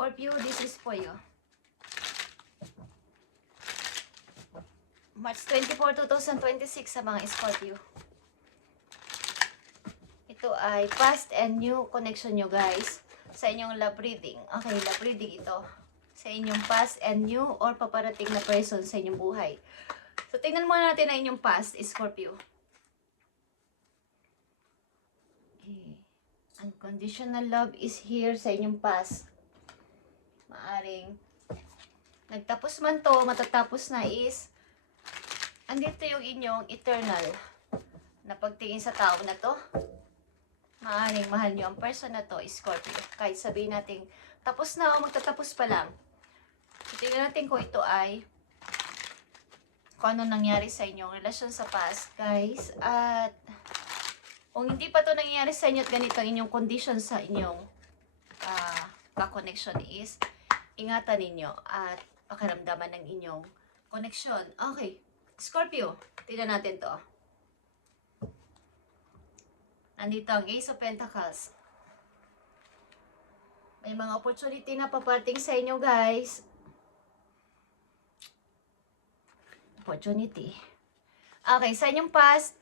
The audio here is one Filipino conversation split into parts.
Scorpio, this is for you. March 24, 2026 sa mga Scorpio. Ito ay past and new connection nyo guys sa inyong love reading. Okay, love reading ito sa inyong past and new or paparating na person sa inyong buhay. So, tingnan muna natin ang inyong past, Scorpio. Okay. Unconditional love is here sa inyong past. Maaring nagtapos man to, matatapos na is andito yung inyong eternal na pagtingin sa tao na to. Maaring mahal nyo ang person na to, Scorpio. Kahit sabihin natin, tapos na o magtatapos pa lang. Tingnan natin kung ito ay kung ano nangyari sa inyong relasyon sa past, guys. At kung hindi pa to nangyari sa inyo at ganito ang inyong condition sa inyong ka-connection is, ingatan ninyo at pakiramdaman ng inyong connection. Okay. Scorpio, tignan natin to. Nandito ang Ace of Pentacles. May mga opportunity na paparating sa inyo, guys. Opportunity. Okay, sa inyong past,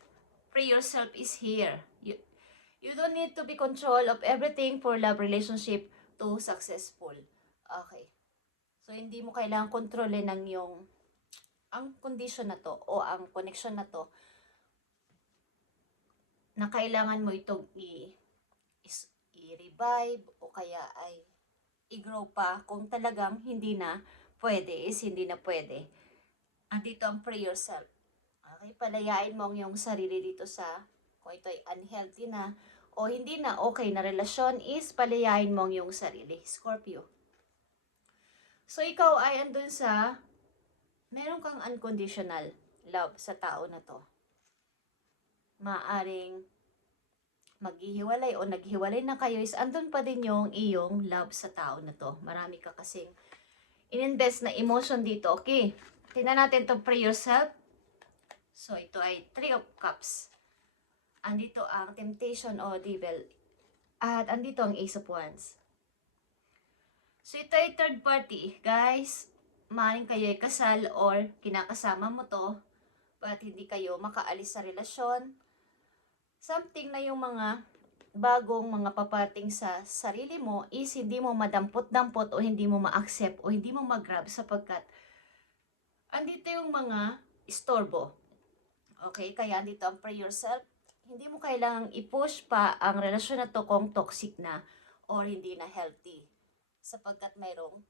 free yourself is here. You don't need to be control of everything for love relationship to successful. Okay. So, hindi mo kailangan kontrolin ng yung ang condition na to o ang connection na to na kailangan mo itong i-revive o kaya ay i-grow pa kung talagang hindi na pwede is hindi na pwede. Andito ang free yourself. Okay, palayain mo ang iyong sarili dito sa kung ito ay unhealthy na o hindi na okay na relasyon is palayain mo ang iyong sarili, Scorpio. So, ikaw ay andun sa meron kang unconditional love sa tao na to. Maaring maghihiwalay o naghiwalay na kayo is andun pa din yung iyong love sa tao na to. Marami ka kasing ininvest na emotion dito. Okay, tingnan natin to free yourself. So, ito ay 3 of Cups. Andito ang temptation o devil. At andito ang Ace of Wands. So, ito ay third party. Guys, maaaring kayo ay kasal or kinakasama mo to, but hindi kayo makaalis sa relasyon. Something na yung mga bagong mga papating sa sarili mo is hindi mo madampot-dampot o hindi mo ma-accept o hindi mo mag-grab sapagkat andito yung mga istorbo. Okay, kaya andito ang free yourself. Hindi mo kailangang i-push pa ang relasyon na to kung toxic na or hindi na healthy. Sapagkat mayroong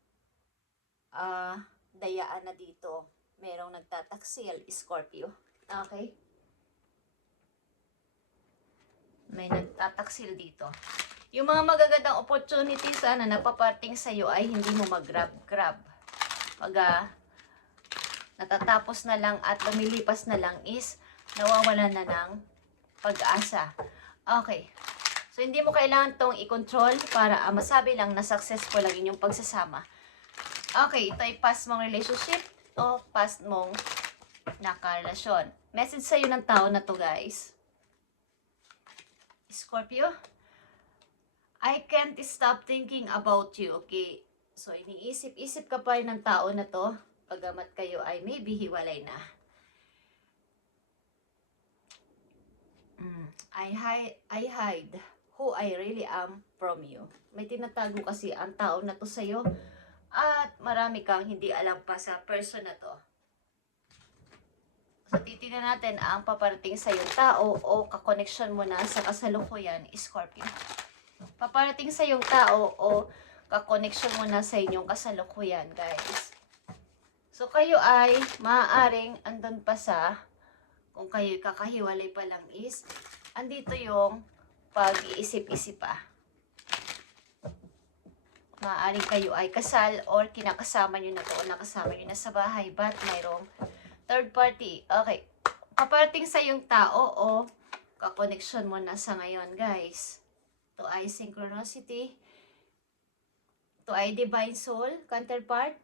dayaan na dito. Merong nagtataksil, Scorpio. Okay? May nagtataksil dito. Yung mga magagandang opportunity sana na paparting sa'yo ay hindi mo mag-grab. Pag natatapos na lang at lumilipas na lang is nawawala na ng pag-asa. Okay. So, hindi mo kailangan tong i-control para masabi lang na successful ang inyong pagsasama. Okay, ito ay past mong relationship o past mong nakarelasyon. Message sa'yo ng tao na to, guys. Scorpio, I can't stop thinking about you, okay? So, iniisip-isip ka pa rin ng tao na to, pagamat kayo ay maybe hiwalay na. I hide who I really am from you. May tinatago kasi ang tao na to sa'yo at marami kang hindi alam pa sa person na to. So, titignan natin ang paparating sa iyong tao o kakoneksyon mo na sa kasalukuyan, Scorpio. Paparating sa iyong tao o kakoneksyon mo na sa inyong kasalukuyan, guys. So, kayo ay maaaring andun pa sa, kung kayo kakahiwalay pa lang is, andito yung pag-iisip-isip pa. Maaaring kayo ay kasal or kinakasama nyo na to o nakasama nyo na sa bahay but mayroong third party. Okay. Paparating sa yung tao o kakoneksyon mo na sa ngayon, guys. Ito ay synchronicity. Ito ay divine soul, counterpart.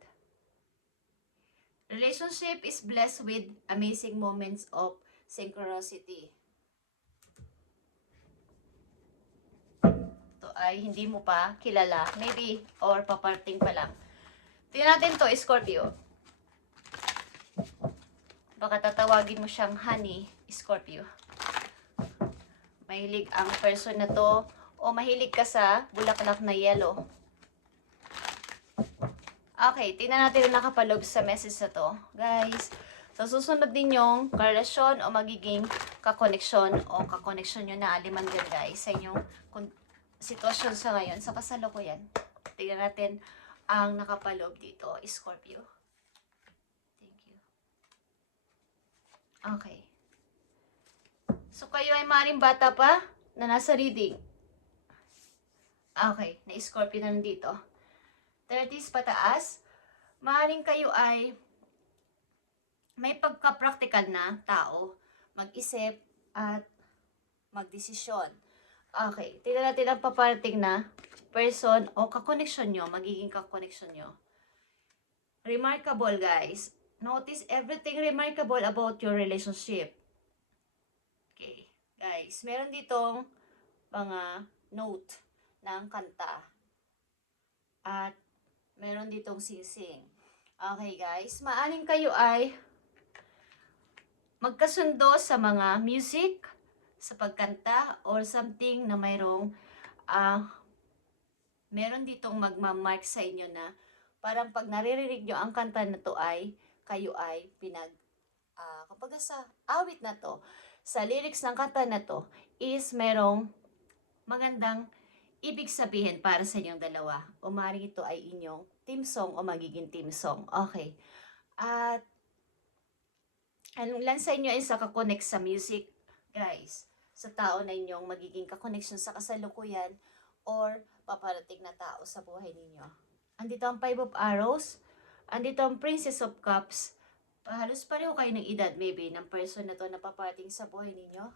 Relationship is blessed with amazing moments of synchronicity. Ito ay hindi mo pa kilala. Maybe, or paparting pa lang. Tingnan natin to, Scorpio. Baka tatawagin mo siyang honey, Scorpio. Mahilig ang person na to, o mahilig ka sa bulaklak na yellow. Okay, tingnan natin yung nakapaloob sa message na to. Guys, sa susunod din yung karelasyon o magiging kakoneksyon o kakoneksyon nyo na alimangan guys sa inyong sitwasyon sa ngayon, sa kasalukuyan. Tingnan natin ang nakapaloob dito, Scorpio. Thank you. Okay. So, kayo ay maaaring bata pa na nasa reading. Okay, na-Scorpio na nandito. 30s pataas. Maaaring kayo ay may pagka-practical na tao, mag-isip at magdesisyon. Okay, tingnan natin ang paparating na person o kakoneksyon nyo, magiging kakoneksyon nyo. Remarkable guys. Notice everything remarkable about your relationship. Okay, guys, meron ditong mga note ng kanta. At meron ditong sing-sing. Okay guys, maaring kayo ay magkasundo sa mga music, sa pagkanta, or something na mayroong meron ditong magmamark sa inyo na parang pag naririnig nyo ang kanta na to ay kayo ay kapag sa awit na to, sa lyrics ng kanta na to is merong magandang ibig sabihin para sa inyong dalawa. O maaaring ito ay inyong team song o magiging team song. Okay. At lang sa inyo ay kakakonect sa music, guys. Sa tao na inyong magiging kakoneksyon sa kasalukuyan or paparating na tao sa buhay ninyo. Andito ang 5 of Arrows. Andito ang Princess of Cups. Halos pareho kayo ng edad maybe ng person na to na paparating sa buhay ninyo.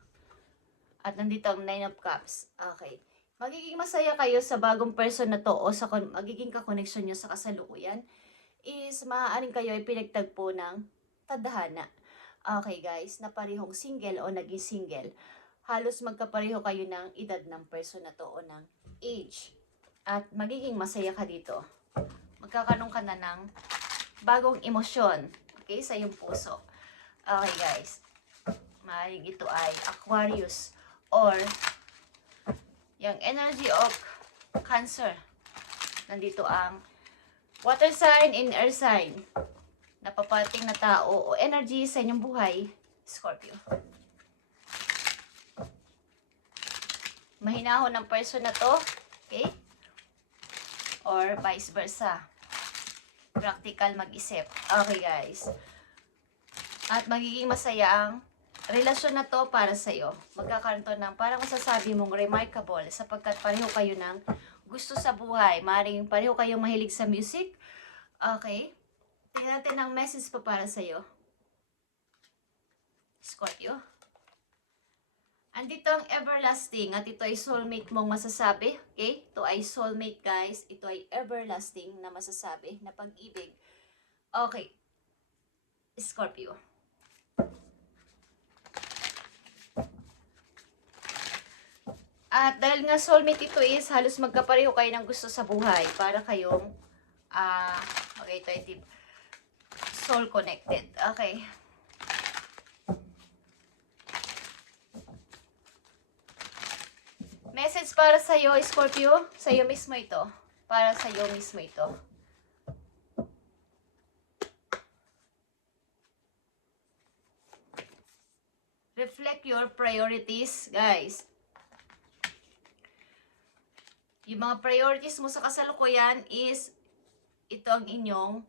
At nandito ang 9 of Cups. Okay. Magiging masaya kayo sa bagong person na to o sa magiging kakoneksyon nyo sa kasalukuyan is maaaring kayo ay pinagtagpo ng tadhana. Okay guys, na parehong single o naging single. Halos magkapareho kayo ng edad ng person na to o ng age. At magiging masaya ka dito. Magkakaroon ka na ng bagong emosyon. Okay, sa iyong puso. Okay guys, maaaring ito ay Aquarius or yung energy of Cancer. Nandito ang water sign and air sign. Napapating na tao o energy sa inyong buhay, Scorpio. Mahinahon ng person na to, okay? Or vice versa. Practical mag-isip. Okay guys. At magiging masaya ang relasyon na to para sa iyo. Magkakaroon to ng parang masasabi mong remarkable sapagkat pareho kayo ng gusto sa buhay. Maring pareho kayong mahilig sa music. Okay? Tingnan natin ang message pa para sa iyo, Scorpio. Andito ang everlasting at ito ay soulmate mong masasabi. Okay? Ito ay soulmate guys. Ito ay everlasting na masasabi na pag-ibig. Okay. Scorpio. At dahil nga soulmate ito is halos magkapareho kayo ng gusto sa buhay para kayong okay, ito ay soul connected. Okay. Message para sa iyo, Scorpio. Sa iyo mismo ito. Para sa iyo mismo ito. Reflect your priorities, guys. Yung mga priorities mo sa kasalukuyan is ito ang inyong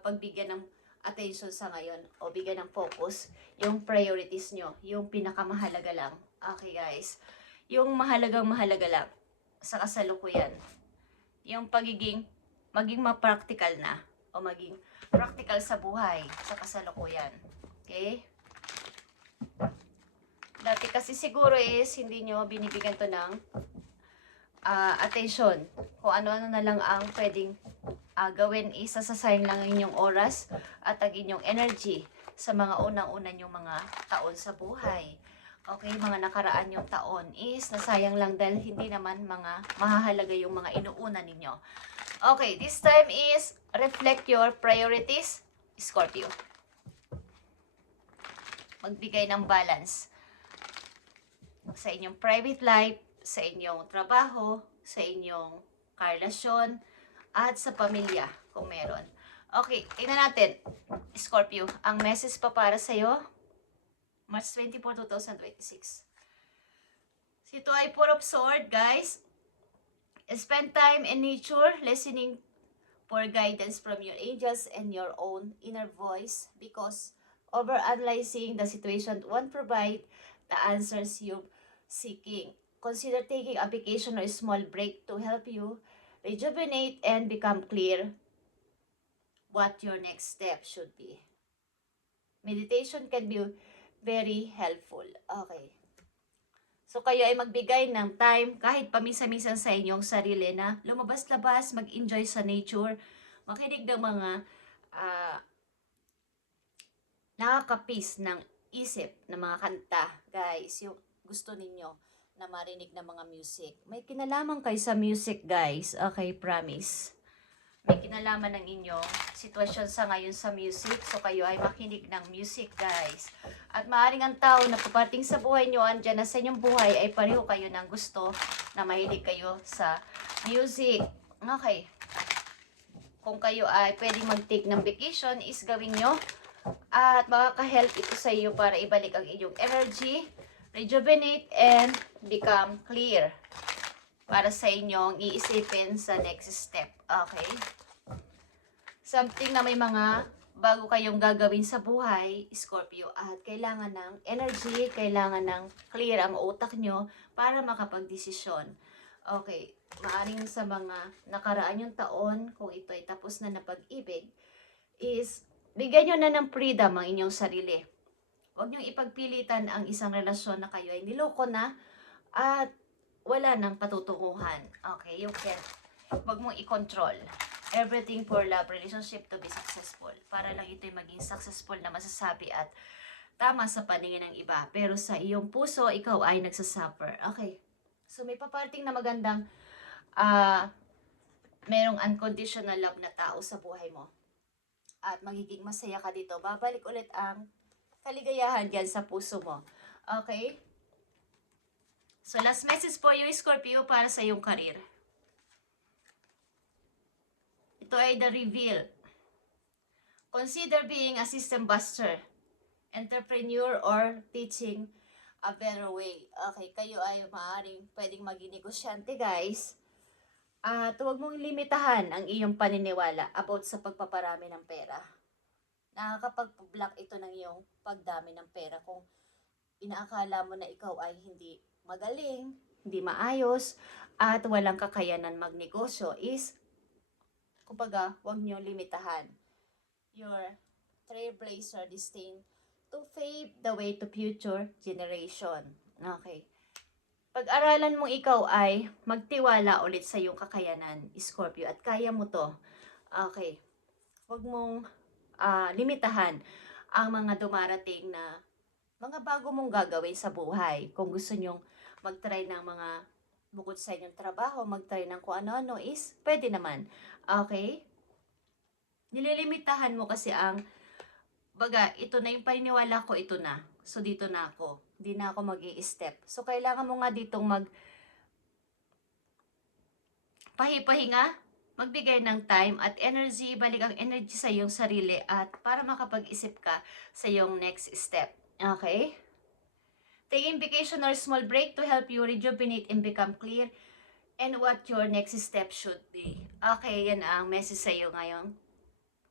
pagbigyan ng attention sa ngayon o bigyan ng focus yung priorities nyo, yung pinakamahalaga lang. Okay guys, yung mahalagang mahalaga lang sa kasalukuyan, yung maging ma-practical na o maging practical sa buhay sa kasalukuyan. Okay? Dati kasi siguro is hindi nyo binibigyan to ng attention. Kung ano-ano na lang ang pwedeng gawin, isasasayang lang inyong oras at ang inyong energy sa mga unang-una nyong mga taon sa buhay. okay, mga nakaraan yung taon is nasayang lang dahil hindi naman mga mahahalaga yung mga inuuna ninyo. Okay, this time is reflect your priorities, Scorpio. Magbigay ng balance sa inyong private life, sa inyong trabaho, sa inyong karelasyon, at sa pamilya kung meron. Okay, tingnan natin, Scorpio, ang message pa para sa'yo, March 24, 2026. Ito ay Four of Swords, guys. Spend time in nature, listening for guidance from your angels and your own inner voice, because overanalyzing the situation won't provide the answers you're seeking. Consider taking a vacation or a small break to help you rejuvenate and become clear what your next step should be. Meditation can be very helpful. Okay. So kayo ay magbigay ng time kahit paminsan-minsan sa inyong sarili na lumabas-labas, mag-enjoy sa nature, makinig ng mga nakaka-peace ng isip na mga kanta. Guys, yung gusto ninyo na marinig ng mga music. May kinalaman kayo sa music, guys. Okay, promise. May kinalaman ng inyong sitwasyon sa ngayon sa music. So kayo ay makinig ng music, guys. At maaaring ang tao na papating sa buhay nyo, andyan na sa inyong buhay, ay pareho kayo ng gusto na mahilig kayo sa music. Okay. Kung kayo ay pwedeng mag-take ng vacation, is gawin nyo. At makaka-help ito sa iyo para ibalik ang inyong energy, rejuvenate, and become clear para sa inyong iisipin sa next step. Okay? Something na may mga bago kayong gagawin sa buhay, Scorpio, at kailangan ng energy, kailangan ng clear ang utak nyo para makapag-desisyon. Okay, maaring sa mga nakaraan yung taon, kung ito ay tapos na pag-ibig, is bigyan nyo na ng freedom ang inyong sarili. Huwag nyo ipagpilitan ang isang relasyon na kayo ay niloko na at wala nang patutunguhan. Okay, you can. Huwag mong i-control everything for love relationship to be successful. Para lang ito'y maging successful na masasabi at tama sa paningin ng iba. Pero sa iyong puso, ikaw ay nagsasuffer. Okay. So may paparating na magandang merong unconditional love na tao sa buhay mo. At magiging masaya ka dito. Babalik ulit ang kaligayahan dyan sa puso mo. Okay? So last message for you, Scorpio, para sa iyong career. Ito ay the reveal. Consider being a system buster, entrepreneur, or teaching a better way. Okay, kayo ay maaaring pwedeng maging negosyante, guys. At huwag mong limitahan ang iyong paniniwala about sa pagpaparami ng pera. Nakakapag-block ito ng iyong pagdami ng pera kung inaakala mo na ikaw ay hindi magaling, hindi maayos, at walang kakayanan magnegosyo is, kumbaga, huwag nyo limitahan. Your trailblazer destined to pave the way to future generation. Okay. Pag-aralan mong ikaw ay magtiwala ulit sa iyong kakayanan, Scorpio, at kaya mo to. Okay. Huwag mong limitahan ang mga dumarating na mga bago mong gagawin sa buhay. Kung gusto nyong mag-try ng mga bukod sa inyong trabaho, mag-try ng kung ano-ano is pwede naman. Okay? Nililimitahan mo kasi ang baga, ito na yung paniniwala ko, ito na. So, dito na ako. Hindi na ako mag-i-step. So, kailangan mo nga ditong pahipahinga, magbigay ng time at energy, balik ang energy sa iyong sarili at para makapag-isip ka sa iyong next step. Okay? Taking vacation or small break to help you rejuvenate and become clear and what your next step should be. Okay, yan ang message sa iyo ngayon.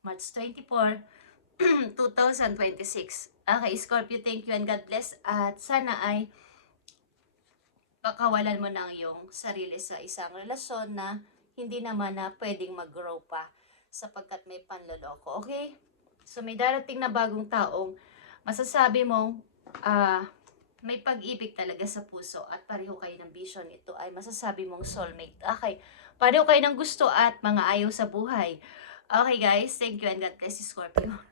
March 24, 2026. Okay, Scorpio, thank you and God bless. At sana ay pakawalan mo na ang iyong sarili sa isang relasyon na hindi naman na pwedeng mag-grow pa sapagkat may panloloko. Okay? So may darating na bagong taong masasabi mong may pag-ibig talaga sa puso at pareho kayo ng vision. Ito ay masasabi mong soulmate. Okay, pareho kayo ng gusto at mga ayaw sa buhay. Okay guys, thank you and God bless you, Scorpio.